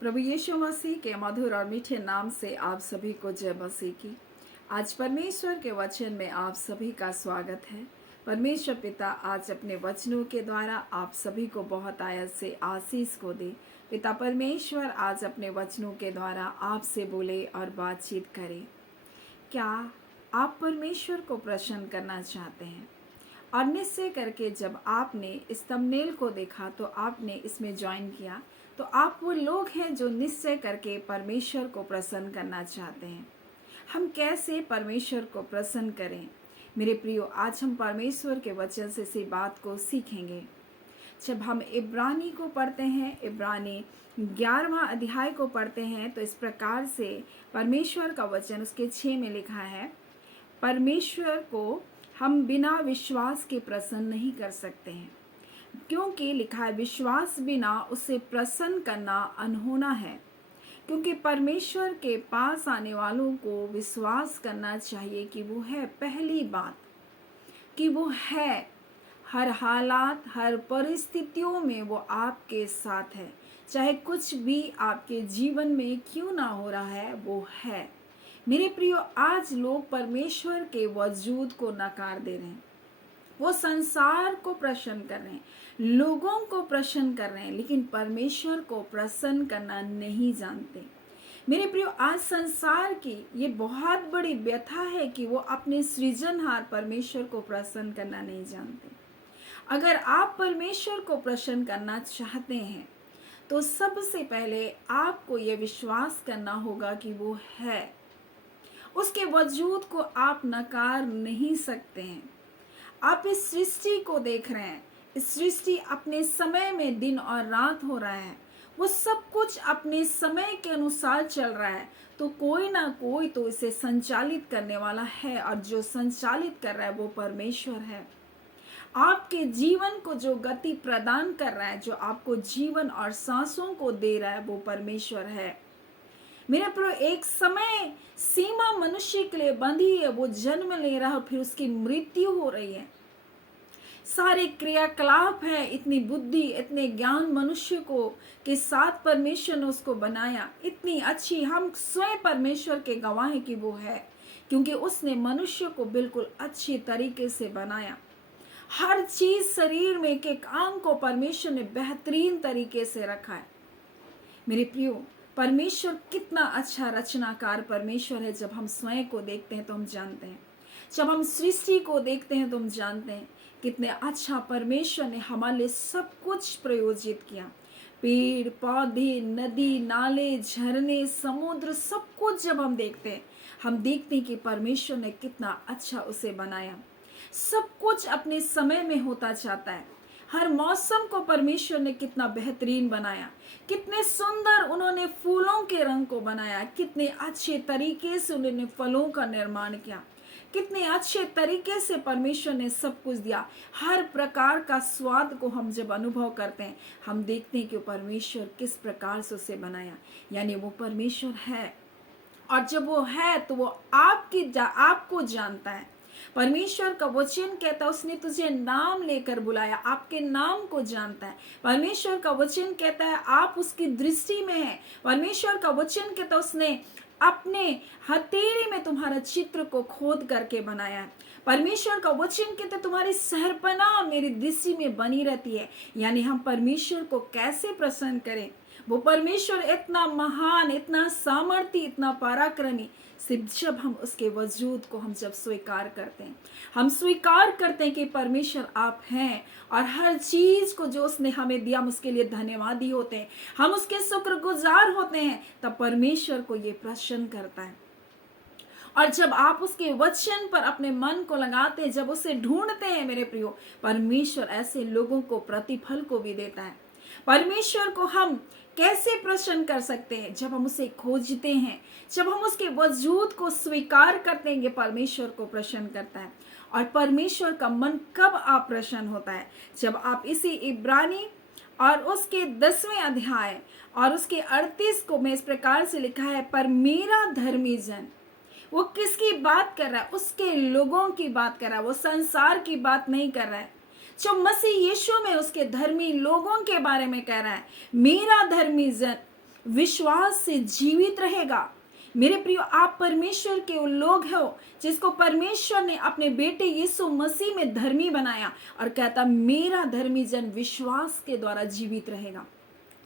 प्रभु यीशु मसीह के मधुर और मीठे नाम से आप सभी को जय मसीह की। आज परमेश्वर के वचन में आप सभी का स्वागत है। परमेश्वर पिता आज अपने वचनों के द्वारा आप सभी को बहुत आयत से आशीष को दे। पिता परमेश्वर आज अपने वचनों के द्वारा आपसे बोले और बातचीत करे। क्या आप परमेश्वर को प्रसन्न करना चाहते हैं? और निश्चय करके जब आपने इस थंबनेल को देखा तो आपने इसमें ज्वाइन किया, तो आप वो लोग हैं जो निश्चय करके परमेश्वर को प्रसन्न करना चाहते हैं। हम कैसे परमेश्वर को प्रसन्न करें? मेरे प्रियो, आज हम परमेश्वर के वचन से इसी बात को सीखेंगे। जब हम इब्रानी को पढ़ते हैं, इब्रानी 11वां अध्याय को पढ़ते हैं, तो इस प्रकार से परमेश्वर का वचन उसके 6 में लिखा है, परमेश्वर को हम बिना विश्वास के प्रसन्न नहीं कर सकते हैं, क्योंकि लिखा है विश्वास बिना उसे प्रसन्न करना अनहोना है। क्योंकि परमेश्वर के पास आने वालों को विश्वास करना चाहिए कि वो है, पहली बात कि वो है, हर हालात हर परिस्थितियों में वो आपके साथ है। चाहे कुछ भी आपके जीवन में क्यों ना हो रहा है, वो है। मेरे प्रियो, आज लोग परमेश्वर के वजूद को नकार दे रहे हैं। वो संसार को प्रसन्न कर रहे हैं, लोगों को प्रसन्न कर रहे हैं, लेकिन परमेश्वर को प्रसन्न करना नहीं जानते। मेरे प्रियो, आज संसार की ये बहुत बड़ी व्यथा है कि वो अपने सृजनहार परमेश्वर को प्रसन्न करना नहीं जानते। अगर आप परमेश्वर को प्रसन्न करना चाहते हैं तो सबसे पहले आपको ये विश्वास करना होगा कि वो है। उसके वजूद को आप नकार नहीं सकते हैं। आप इस सृष्टि को देख रहे हैं, इस सृष्टि अपने समय में दिन और रात हो रहा है, वो सब कुछ अपने समय के अनुसार चल रहा है, तो कोई ना कोई तो इसे संचालित करने वाला है, और जो संचालित कर रहा है वो परमेश्वर है। आपके जीवन को जो गति प्रदान कर रहा है, जो आपको जीवन और सांसों को दे रहा है, वो परमेश्वर है। मेरे प्रिय, एक समय सीमा मनुष्य के लिए बंधी है, वो जन्म ले रहा है और फिर उसकी मृत्यु हो रही है। सारे क्रियाकलाप है, इतनी बुद्धि इतने ज्ञान मनुष्य को के साथ परमेश्वर ने उसको बनाया, इतनी अच्छी। हम स्वयं परमेश्वर के गवाह हैं कि वो है, क्योंकि उसने मनुष्य को बिल्कुल अच्छी तरीके से बनाया। हर चीज, शरीर में एक एक अंग को परमेश्वर ने बेहतरीन तरीके से रखा है। मेरे प्रियो, परमेश्वर कितना अच्छा रचनाकार परमेश्वर है। जब हम स्वयं को देखते हैं तो हम जानते हैं, जब हम सृष्टि को देखते हैं तो हम जानते हैं कितने अच्छा परमेश्वर ने हमारे लिए सब कुछ प्रयोजित किया। पेड़ पौधे, नदी नाले, झरने, समुद्र, सब कुछ जब हम देखते हैं कि परमेश्वर ने कितना अच्छा उसे बनाया। सब कुछ अपने समय में होता जाता है। हर मौसम को परमेश्वर ने कितना बेहतरीन बनाया, कितने सुंदर उन्होंने फूलों के रंग को बनाया, कितने अच्छे तरीके से उन्होंने फलों का निर्माण किया, कितने अच्छे तरीके से परमेश्वर ने सब कुछ दिया। हर प्रकार का स्वाद को हम जब अनुभव करते हैं, हम देखते हैं कि परमेश्वर किस प्रकार से उसे बनाया, यानी वो परमेश्वर है। और जब वो है तो वो आपको जानता है। परमेश्वर का वचन कहता है उसने तुझे नाम लेकर बुलाया, आपके नाम को जानता है। परमेश्वर का वचन कहता है आप उसकी दृष्टि में है। परमेश्वर का वचन कहता है उसने अपने हथेली में तुम्हारा चित्र को खोद करके बनाया है। परमेश्वर का वचन कहता है तुम्हारी सहरपना मेरी दृष्टि में बनी रहती है। यानी हम परमेश्वर को कैसे प्रसन्न करें? वो परमेश्वर इतना महान, इतना सामर्थी, इतना पराक्रमी, सिर्फ जब हम उसके वजूद को हम जब स्वीकार करते हैं, हम स्वीकार करते हैं कि परमेश्वर आप हैं, और हर चीज को जो उसने हमें दिया हम उसके लिए धन्यवादी होते हैं, हम उसके शुक्रगुजार होते हैं, तब परमेश्वर को ये प्रसन्न करता है। और जब आप उसके वचन पर अपने मन को लगाते हैं, जब उसे ढूंढते हैं, मेरे प्रियो, परमेश्वर ऐसे लोगों को प्रतिफल को भी देता है। परमेश्वर को हम कैसे प्रसन्न कर सकते हैं? जब हम उसे खोजते हैं, जब हम उसके वजूद को स्वीकार करते हैं, परमेश्वर को प्रसन्न करता है। और परमेश्वर का मन कब आप प्रसन्न होता है? जब आप इसी इब्रानी और उसके 10वें अध्याय और उसके 38 को में इस प्रकार से लिखा है, पर मेरा धर्मी जन, वो किसकी बात कर रहा है? उसके लोगों की बात कर रहा है, वो संसार की बात नहीं कर रहा है। जो मसीह यीशु में उसके धर्मी लोगों के बारे में कह रहा है, मेरा धर्मी जन, विश्वास से जीवित रहेगा। मेरे प्रियो, आप परमेश्वर के उन लोग हो जिसको परमेश्वर ने अपने बेटे यीशु मसीह में धर्मी बनाया और कहता मेरा धर्मी जन विश्वास के द्वारा जीवित रहेगा।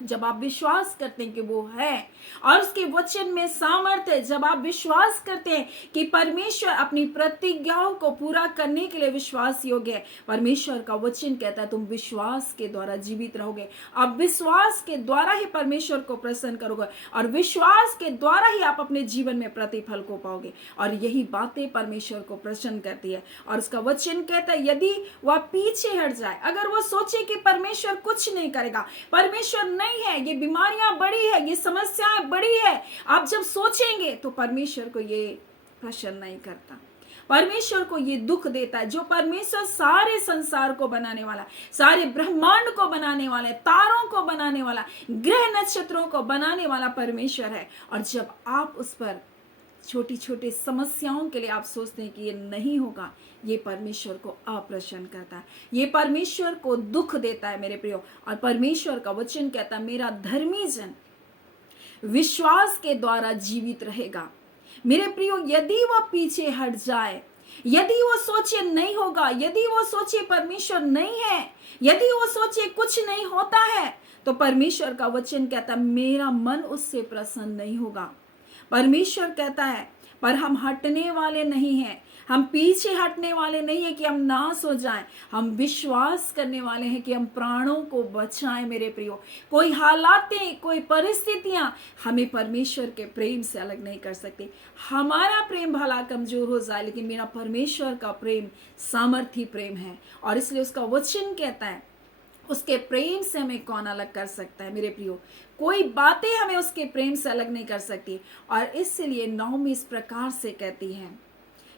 जब आप विश्वास करते हैं कि वो है और उसके वचन में सामर्थ्य है, जब आप विश्वास करते हैं कि परमेश्वर अपनी प्रतिज्ञाओं को पूरा करने के लिए विश्वास योग्य है, परमेश्वर का वचन कहता है तुम विश्वास के द्वारा जीवित रहोगे। आप विश्वास के द्वारा ही परमेश्वर को प्रसन्न करोगे और विश्वास के द्वारा ही आप अपने जीवन में प्रतिफल को पाओगे। और यही बातें परमेश्वर को प्रसन्न करती है। और उसका वचन कहता है यदि वह पीछे हट जाए, अगर वो सोचे कि परमेश्वर कुछ नहीं करेगा, परमेश्वर नहीं है, ये बीमारियां बड़ी है, ये समस्याएं बड़ी है, आप जब सोचेंगे तो परमेश्वर को ये प्रसन्न नहीं करता। परमेश्वर को ये दुख देता है। जो परमेश्वर सारे संसार को बनाने वाला, सारे ब्रह्मांड को बनाने वाला, तारों को बनाने वाला, ग्रह नक्षत्रों को बनाने वाला परमेश्वर है। और जब आप उस पर छोटी छोटी समस्याओं के लिए आप सोचते हैं कि ये नहीं होगा, ये परमेश्वर को अप्रसन्न करता है, ये परमेश्वर को दुख देता है मेरे प्रियो। और परमेश्वर का वचन कहता है मेरा धर्मी जन विश्वास के द्वारा जीवित रहेगा। मेरे प्रियो, यदि वह पीछे हट जाए, यदि वो सोचे नहीं होगा, यदि वो सोचे परमेश्वर नहीं है, यदि वो सोचे कुछ नहीं होता है, तो परमेश्वर का वचन कहता है मेरा मन उससे प्रसन्न नहीं होगा। परमेश्वर कहता है पर हम हटने वाले नहीं हैं, हम पीछे हटने वाले नहीं है कि हम नाश हो जाएं, हम विश्वास करने वाले हैं कि हम प्राणों को बचाएं। मेरे प्रियो, कोई हालातें, कोई परिस्थितियां हमें परमेश्वर के प्रेम से अलग नहीं कर सकती। हमारा प्रेम भला कमजोर हो जाए, लेकिन मेरा परमेश्वर का प्रेम सामर्थी प्रेम है। और इसलिए उसका वचन कहता है उसके प्रेम से हमें कौन अलग कर सकता है। मेरे प्रियो, कोई बातें हमें उसके प्रेम से अलग नहीं कर सकती। और इसलिए नौमी इस प्रकार से कहती है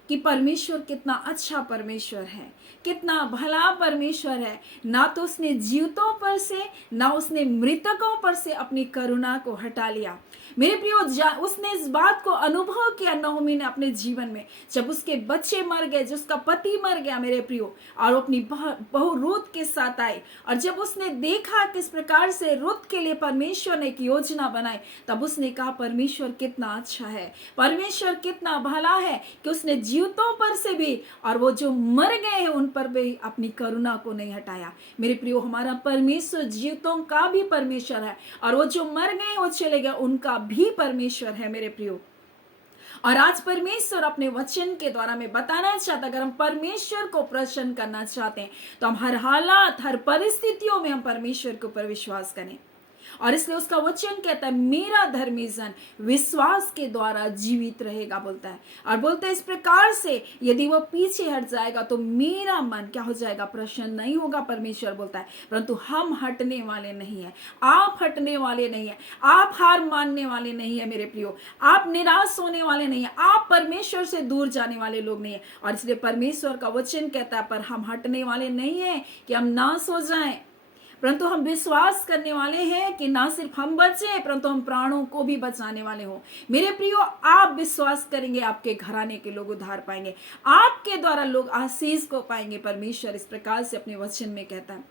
कि परमेश्वर कितना अच्छा परमेश्वर है, कितना भला परमेश्वर है। ना तो उसने जीवितों पर से, ना उसने मृतकों पर से अपनी करुणा को हटा लिया। मेरे प्रियो, उसने इस बात को अनुभव किया नहोमी ने अपने जीवन में, जब उसके बच्चे मर गए, जब उसका पति मर गया मेरे प्रियो, और अपनी बहू रूत के साथ आई। और जब उसने देखा किस प्रकार से रूत के लिए परमेश्वर ने एक योजना बनाई, तब उसने कहा परमेश्वर कितना अच्छा है, परमेश्वर कितना भला है कि उसने जीवितों पर से भी और वो जो मर गए हैं उन पर भी अपनी करुणा को नहीं हटाया। मेरे प्रियो, हमारा परमेश्वर जीवितों का भी परमेश्वर है, और वो जो मर गए वो चले गए उनका भी परमेश्वर है मेरे प्रियो। और आज परमेश्वर अपने वचन के द्वारा में बताना चाहता, अगर हम परमेश्वर को प्रसन्न करना चाहते हैं तो हम हर हालात, हर परिस्थितियों में हम परमेश्वर के ऊपर विश्वास करें। और इसलिए उसका वचन कहता है मेरा धर्मी जन विश्वास के द्वारा जीवित रहेगा, बोलता है। और बोलता है इस प्रकार से यदि वो पीछे हट जाएगा तो मेरा मन क्या हो जाएगा, प्रसन्न नहीं होगा। परमेश्वर बोलता है परंतु हम हटने वाले नहीं है, आप हटने वाले नहीं है, आप हार मानने वाले नहीं है मेरे प्रियो, आप निराश होने वाले नहीं है, आप परमेश्वर से दूर जाने वाले लोग नहीं है। और इसलिए परमेश्वर का वचन कहता है पर हम हटने वाले नहीं है कि हम नाश हो जाएं, परंतु हम विश्वास करने वाले हैं कि ना सिर्फ हम बचे परंतु हम प्राणों को भी बचाने वाले हो। मेरे प्रियो, आप विश्वास करेंगे आपके घराने के लोग उद्धार पाएंगे, आपके द्वारा लोग आशीष को पाएंगे। परमेश्वर इस प्रकार से अपने वचन में कहता है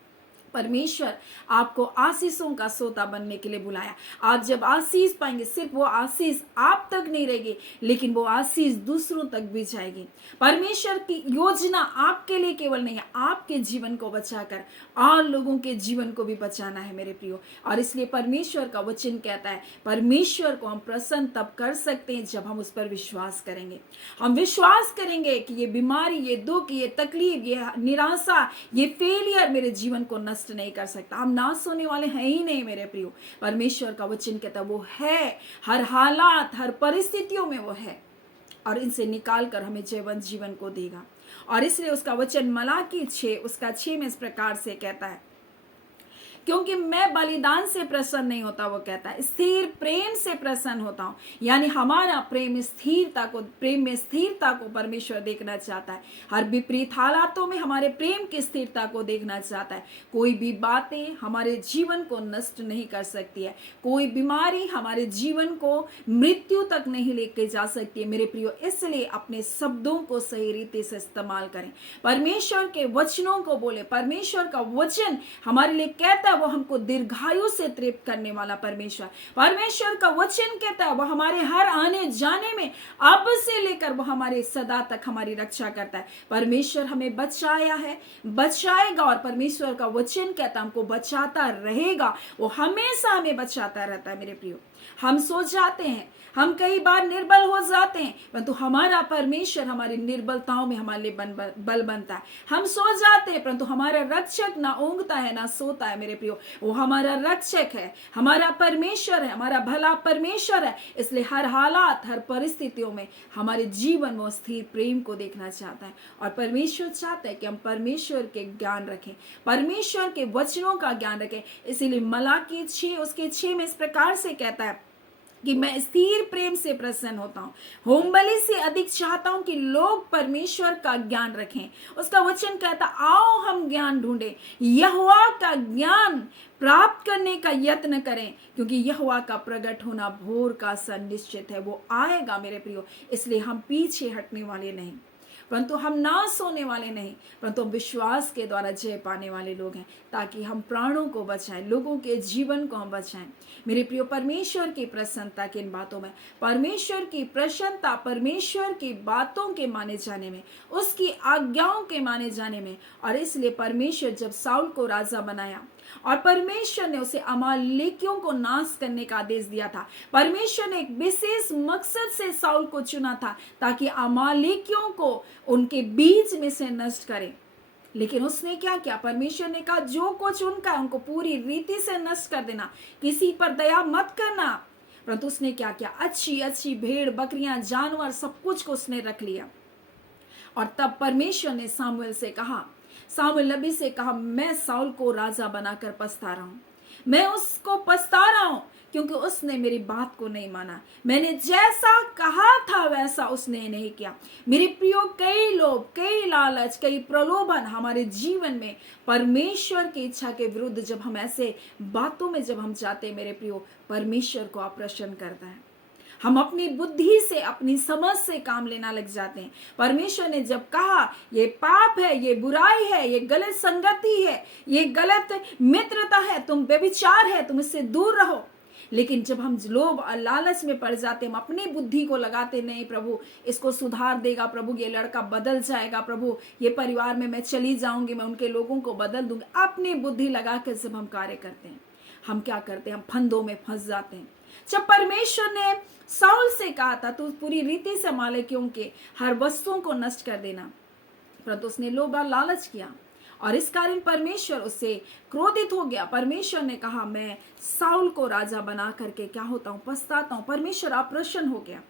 परमेश्वर आपको आशीषों का सोता बनने के लिए बुलाया। आप जब आशीष पाएंगे, सिर्फ वो आशीष आप तक नहीं रहेगी लेकिन वो आशीष दूसरों तक भी जाएगी। परमेश्वर की योजना आपके लिए केवल नहीं है, आपके जीवन को बचाकर और लोगों के जीवन को भी बचाना है मेरे प्रियो। और इसलिए परमेश्वर का वचन कहता है परमेश्वर को हम प्रसन्न तब कर सकते हैं जब हम उस पर विश्वास करेंगे। हम विश्वास करेंगे कि ये बीमारी, ये दुख, ये तकलीफ, ये निराशा, ये फेलियर मेरे जीवन को नष्ट नहीं कर सकता। हम नाश होने वाले हैं ही नहीं मेरे प्रियो। परमेश्वर का वचन कहता है वो है, हर हालात, हर परिस्थितियों में वो है और इनसे निकाल कर हमें जीवन जीवन को देगा। और इसलिए उसका वचन मलाकी 6 उसका 6 में इस प्रकार से कहता है क्योंकि मैं बलिदान से प्रसन्न नहीं होता, वो कहता है स्थिर प्रेम से प्रसन्न होता हूं। यानी हमारा प्रेम में स्थिरता को परमेश्वर देखना चाहता है। हर विपरीत हालातों में हमारे प्रेम की स्थिरता को देखना चाहता है। कोई भी बातें हमारे जीवन को नष्ट नहीं कर सकती है, कोई बीमारी हमारे जीवन को मृत्यु तक नहीं लेके जा सकती है मेरे प्रियो। इसलिए अपने शब्दों को सही रीति से इस्तेमाल करें, परमेश्वर के वचनों को बोले। परमेश्वर का वचन हमारे लिए कहता है वो हमको दीर्घायु से तृप्त करने वाला परमेश्वर। परमेश्वर का वचन कहता है वो हमारे हर आने जाने में अब से लेकर वो हमारे सदा तक हमारी रक्षा करता है। परमेश्वर हमें बचाया है, बचाएगा, और परमेश्वर का वचन कहता है हमको बचाता रहेगा। वो हमेशा हमें बचाता रहता है। मेरे प्रियो, हम सो जाते हैं, हम कई बार निर्बल हो जाते हैं, परंतु हमारा परमेश्वर हमारी निर्बलताओं में हमारे लिए बल बनता है। हम सो जाते हैं परंतु हमारा रक्षक ना ऊँघता है ना सोता है। मेरे प्रियो, वो हमारा रक्षक है, हमारा परमेश्वर है, हमारा भला परमेश्वर है। इसलिए हर हालात, हर परिस्थितियों में हमारे जीवन में स्थिर प्रेम को देखना चाहता है। और परमेश्वर चाहता है कि हम परमेश्वर के ज्ञान रखें, परमेश्वर के वचनों का ज्ञान रखें। इसीलिए मलाकी 6 उसके 6 में इस प्रकार से कहता है कि मैं स्थिर प्रेम से प्रसन्न होता हूँ, होम बलि से अधिक चाहता हूँ कि लोग परमेश्वर का ज्ञान रखें। उसका वचन कहता, आओ हम ज्ञान ढूंढे, यहोवा का ज्ञान प्राप्त करने का यत्न करें, क्योंकि यहोवा का प्रकट होना भोर का सा निश्चित है। वो आएगा मेरे प्रियो। इसलिए हम पीछे हटने वाले नहीं, परंतु हम ना सोने वाले नहीं, परंतु विश्वास के द्वारा जय पाने वाले लोग हैं, ताकि हम प्राणों को बचाएं, लोगों के जीवन को हम बचाएं। मेरे प्रियो, परमेश्वर की प्रसन्नता किन बातों में, परमेश्वर की प्रसन्नता परमेश्वर की बातों के माने जाने में, उसकी आज्ञाओं के माने जाने में। और इसलिए परमेश्वर जब साउल को राजा बनाया और परमेश्वर ने उसे अमालेकियों को नाश करने का आदेश दिया था, परमेश्वर ने एक विशेष मकसद से साउल को चुना था, ताकि अमालेकियों को उनके बीच में से नष्ट करे। लेकिन उसने क्या किया? परमेश्वर ने कहा जो कुछ उनका उनको पूरी रीति से नष्ट कर देना, किसी पर दया मत करना। परंतु उसने क्या किया? अच्छी अच्छी भेड़ बकरियां जानवर सब कुछ को उसने रख लिया। और तब परमेश्वर ने सामुएल से कहा, सामुएल नबी से कहा, मैं साउल को राजा बनाकर पछता रहा हूं, मैं उसको पछता रहा हूं, क्योंकि उसने मेरी बात को नहीं माना। मैंने जैसा कहा था वैसा उसने नहीं किया। मेरे प्रियो, कई लोग, कई लालच, कई प्रलोभन हमारे जीवन में परमेश्वर की इच्छा के विरुद्ध जब हम ऐसे बातों में जब हम जाते हैं, मेरे प्रियो, परमेश्वर को अप्रसन्न करता है। हम अपनी बुद्धि से, अपनी समझ से काम लेना लग जाते हैं। परमेश्वर ने जब कहा ये पाप है, ये बुराई है, ये गलत संगति है, ये गलत मित्रता है, तुम व्यभिचार है, तुम इससे दूर रहो। लेकिन जब हम लोभ और लालच में पड़ जाते, हम अपनी बुद्धि को लगाते, नहीं प्रभु इसको सुधार देगा, प्रभु ये लड़का बदल जाएगा, प्रभु ये परिवार में मैं चली जाऊंगी, मैं उनके लोगों को बदल दूंगी, अपनी बुद्धि लगाकर जब हम कार्य करते हैं, हम क्या करते हैं? हम फंदों में फंस जाते हैं। जब परमेश्वर ने साउल से कहा था तू पूरी रीति से अमालेकियों के हर वस्तुओं को नष्ट कर देना, परंतु उसने लोभ और लालच किया, और इस कारण परमेश्वर उससे क्रोधित हो गया। परमेश्वर ने कहा मैं साउल को राजा बना करके क्या होता हूँ? पछताता हूँ। परमेश्वर अप्रसन्न हो गया,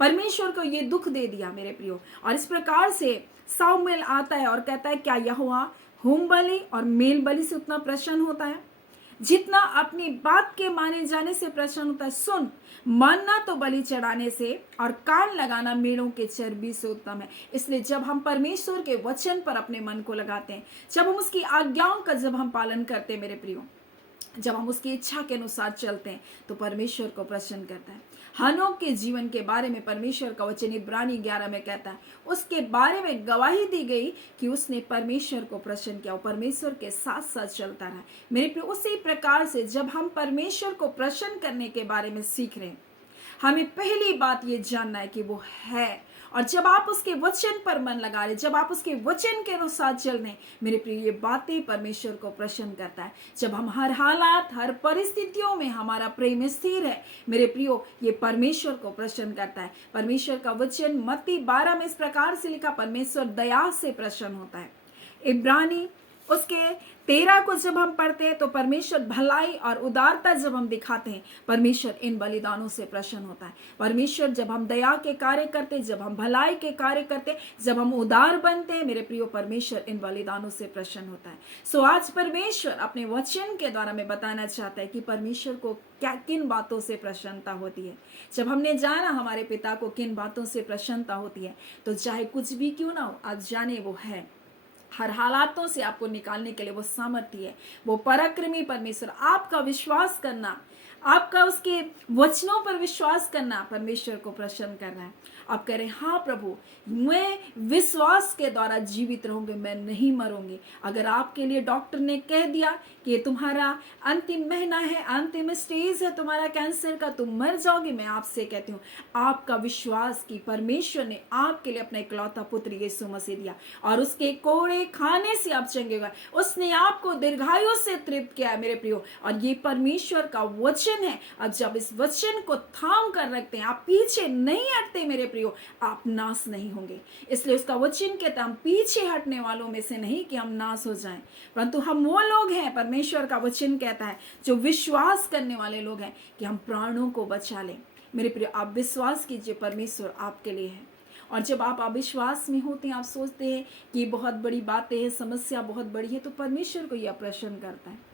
परमेश्वर को ये दुख दे दिया मेरे प्रियो। और इस प्रकार से सामुएल आता है और कहता है क्या यहोवा होम बलि और मेल बलि से उतना प्रसन्न होता है जितना अपनी बात के माने जाने से प्रसन्न होता है? सुन, मानना तो बलि चढ़ाने से और कान लगाना मेढ़ों के चर्बी से उत्तम है। इसलिए जब हम परमेश्वर के वचन पर अपने मन को लगाते हैं, जब हम उसकी आज्ञाओं का जब हम पालन करते हैं मेरे प्रियो, जब हम उसकी इच्छा के अनुसार चलते हैं, तो परमेश्वर को प्रसन्न करता है। हनोक के जीवन के बारे में परमेश्वर का वचन इब्रानी 11 में कहता है, उसके बारे में गवाही दी गई कि उसने परमेश्वर को प्रसन्न किया, परमेश्वर के साथ साथ चलता रहा। मेरे प्रिय, उसी प्रकार से जब हम परमेश्वर को प्रसन्न करने के बारे में सीख रहे हैं, हमें पहली बात ये जानना है कि वो है। और जब आप उसके वचन पर मन लगा रहे, जब आप उसके वचन के अनुसार चल रहे, मेरे प्रिय, ये बातें परमेश्वर को प्रसन्न करता है। जब हम हर हालात, हर परिस्थितियों में हमारा प्रेम स्थिर है, मेरे प्रियो, ये परमेश्वर को प्रसन्न करता है। परमेश्वर का वचन मत्ती 12 में इस प्रकार से लिखा, परमेश्वर दया से प्रसन्न होता है। इब्रानी उसके 13 को जब हम पढ़ते हैं तो परमेश्वर भलाई और उदारता जब हम दिखाते हैं, परमेश्वर इन बलिदानों से प्रसन्न होता है। परमेश्वर जब हम दया के कार्य करते, जब हम भलाई के कार्य करते, जब हम उदार बनते हैं, मेरे प्रियो, परमेश्वर इन बलिदानों से प्रसन्न होता है। सो आज परमेश्वर अपने वचन के द्वारा में बताना चाहता है कि परमेश्वर को क्या किन बातों से प्रसन्नता होती है। जब हमने जाना हमारे पिता को किन बातों से प्रसन्नता होती है, तो चाहे कुछ भी क्यों ना हो, आज जाने वो है। हर हालातों से आपको निकालने के लिए वो सामर्थ्य है, वो पराक्रमी परमेश्वर। आपका विश्वास करना, आपका उसके वचनों पर विश्वास करना परमेश्वर को प्रसन्न कर रहा है। आप कह रहे हैं, हाँ प्रभु, मैं विश्वास के द्वारा जीवित रहूंगी, मैं नहीं मरूंगी। अगर आपके लिए डॉक्टर ने कह दिया कि ये तुम्हारा अंतिम महीना है, अंतिम स्टेज है तुम्हारा कैंसर का, तुम मर जाओगे, मैं आपसे कहती हूँ, आपका विश्वास कि परमेश्वर ने आपके लिए अपना इकलौता पुत्र यीशु मसीह दिया और उसके कोड़े खाने से आप चंगे गए, उसने आपको दीर्घायु से तृप्त किया है मेरे प्रियो। और ये परमेश्वर का वचन है। अब जब इस वचन को थाम कर रखते हैं, आप पीछे नहीं हटते मेरे प्रियो, आप नाश नहीं होंगे। इसलिए उसका वचन कहता है, हम पीछे हटने वालों में से नहीं कि हम नाश हो जाएं, परंतु हम वो लोग हैं, परमेश्वर का वचन कहता है, जो विश्वास करने वाले लोग हैं कि हम प्राणों को बचा लें। मेरे प्रिय, आप विश्वास कीजिए, परमेश्वर आपके लिए है। और जब आप अविश्वास में होते हैं, आप सोचते हैं कि बहुत बड़ी बातें हैं, समस्या बहुत बड़ी है, तो परमेश्वर को यह प्रश्न करता है।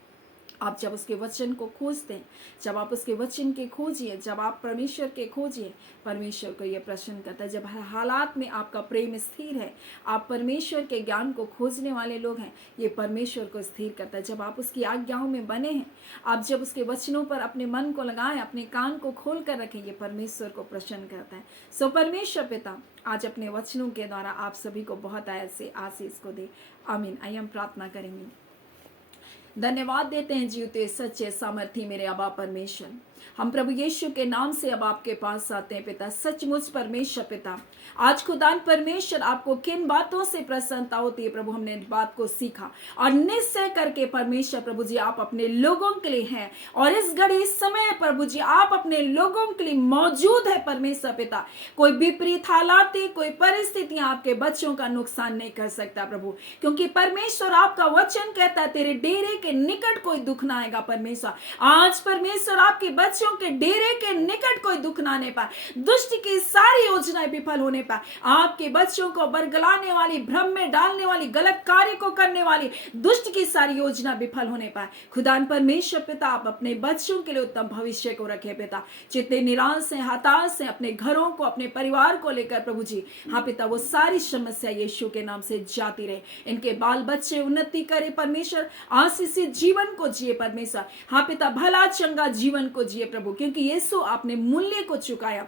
आप जब उसके वचन को खोजते हैं, जब आप उसके वचन के खोजिए, जब आप परमेश्वर के खोजिए, परमेश्वर को यह प्रश्न करता है। जब हर हालात में आपका प्रेम स्थिर है, आप परमेश्वर के ज्ञान को खोजने वाले लोग हैं, ये परमेश्वर को स्थिर करता है। जब आप उसकी आज्ञाओं में बने हैं, आप जब उसके वचनों पर अपने मन को लगाएं, अपने कान को खोल कर रखें, ये परमेश्वर को प्रसन्न करता है। सो परमेश्वर पिता आज अपने वचनों के द्वारा आप सभी को बहुत ऐसे आशीष को दे। आमीन। आइए हम प्रार्थना करेंगे। धन्यवाद देते हैं जीवते सच्चे सामर्थी मेरे अबा परमेश्वर, हम प्रभु यीशु के नाम से अब आपके पास आते हैं पिता। सचमुच परमेश्वर पिता, आज खुदान परमेश्वर आपको किन बातों से प्रसन्नता होती है प्रभु, हमने इस बात को सीखा और निश्चय करके परमेश्वर प्रभु जी आप अपने लोगों के लिए हैं और इस घड़ी इस समय प्रभु जी आप अपने लोगों के लिए मौजूद है परमेश्वर पिता। कोई विपरीत हालात, कोई परिस्थितियां आपके बच्चों का नुकसान नहीं कर सकता प्रभु, क्योंकि परमेश्वर आपका वचन कहता है तेरे डेरे के निकट कोई दुख ना आएगा परमेश्वर। आज परमेश्वर आपके बच्चों के डेरे के निकट कोई दुख ना आने पाए, दुष्ट की सारी योजनाएं विफल होने पाए, आपके बच्चों को बरगलाने वाली, भ्रम में डालने वाली, गलत कार्य को करने वाली दुष्ट की सारी योजना विफल होने पाए। खुदान परमेश्वर पिता आप अपने बच्चों के लिए उत्तम भविष्य को रखे पिता। जितने निराश हैं, हताश हैं, अपने घरों को, अपने परिवार को लेकर प्रभु जी, हाँ पिता, वो सारी समस्या यीशु के नाम से जाती रहे। इनके बाल बच्चे उन्नति करे परमेश्वर, आशीषित जीवन को जिए परमेश्वर, हाँ पिता, भला चंगा जीवन को जिए प्रभु, क्योंकि यीशु आपने मूल्य को चुकाया,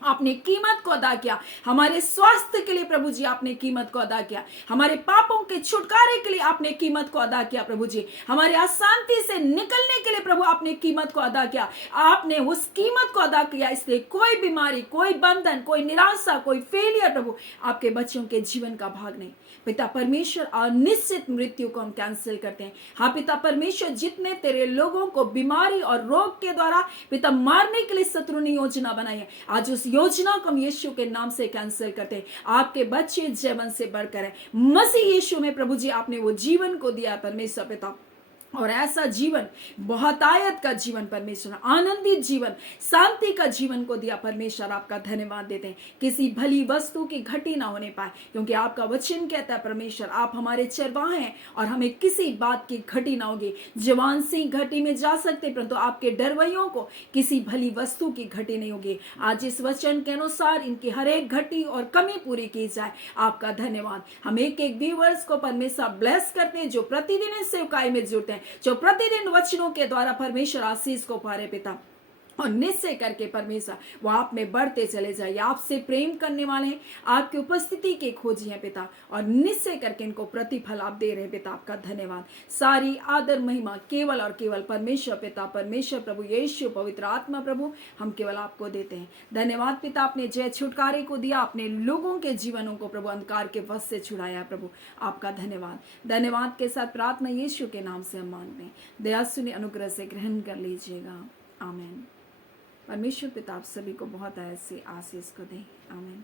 आपने कीमत को अदा किया। हमारे स्वास्थ्य के लिए प्रभु जी आपने कीमत को अदा किया, हमारे पापों के छुटकारे के लिए आपने कीमत को अदा किया प्रभु जी, हमारे अशांति से निकलने के लिए प्रभु आपने कीमत को अदा किया। आपने उस कीमत को अदा किया, इसलिए कोई बीमारी, कोई बंधन, कोई निराशा, कोई फेलियर प्रभु आपके बच्चों के जीवन का भाग नहीं पिता परमेश्वर। और निश्चित मृत्यु को हम कैंसिल करते हैं। हाँ पिता परमेश्वर, जितने तेरे लोगों को बीमारी और रोग के द्वारा पिता मारने के लिए शत्रु ने योजना बनाई है, आज उस योजना को हम यीशु के नाम से कैंसिल करते हैं। आपके बच्चे जीवन से बढ़कर है, मसीह यीशु में प्रभु जी आपने वो जीवन को दिया परमेश्वर पिता, और ऐसा जीवन, बहुत आयत का जीवन परमेश्वर, आनंदित जीवन, शांति का जीवन को दिया परमेश्वर। आपका धन्यवाद देते हैं। किसी भली वस्तु की घटी ना होने पाए, क्योंकि आपका वचन कहता है परमेश्वर आप हमारे चरवाहे हैं और हमें किसी बात की घटी ना होगी। जवान सिंह घटी में जा सकते, परंतु आपके डरवैयों को किसी भली वस्तु की घटी नहीं होगी। आज इस वचन के अनुसार इनकी हर एक घटी और कमी पूरी की जाए। आपका धन्यवाद। हम एक एक व्यूअर्स को परमेश्वर ब्लेस करते हैं, जो प्रतिदिन इस सेवकाई में जुड़ते हैं, जो प्रतिदिन वचनों के द्वारा परमेश्वर आशीष को पा रहे पिता, और निश्चय करके परमेश्वर वो आप में बढ़ते चले जाइए। आपसे प्रेम करने वाले हैं, आपकी उपस्थिति के खोजी हैं पिता, और निश्चय करके इनको प्रतिफल आप दे रहे हैं पिता। आपका धन्यवाद। सारी आदर महिमा केवल और केवल परमेश्वर पिता, परमेश्वर प्रभु यीशु पवित्र आत्मा प्रभु, हम केवल आपको देते हैं। धन्यवाद पिता, आपने जय छुटकारे को दिया, अपने लोगों के जीवनों को प्रभु अंधकार के वश से छुड़ाया प्रभु। आपका धन्यवाद। धन्यवाद के साथ प्रार्थना यीशु के नाम से हम मांगते हैं। दया सुनी अनुग्रह से ग्रहण कर लीजिएगा। आमीन। परमेश्वर पिता आप सभी को बहुत ऐसे आशीष को दे। आमीन।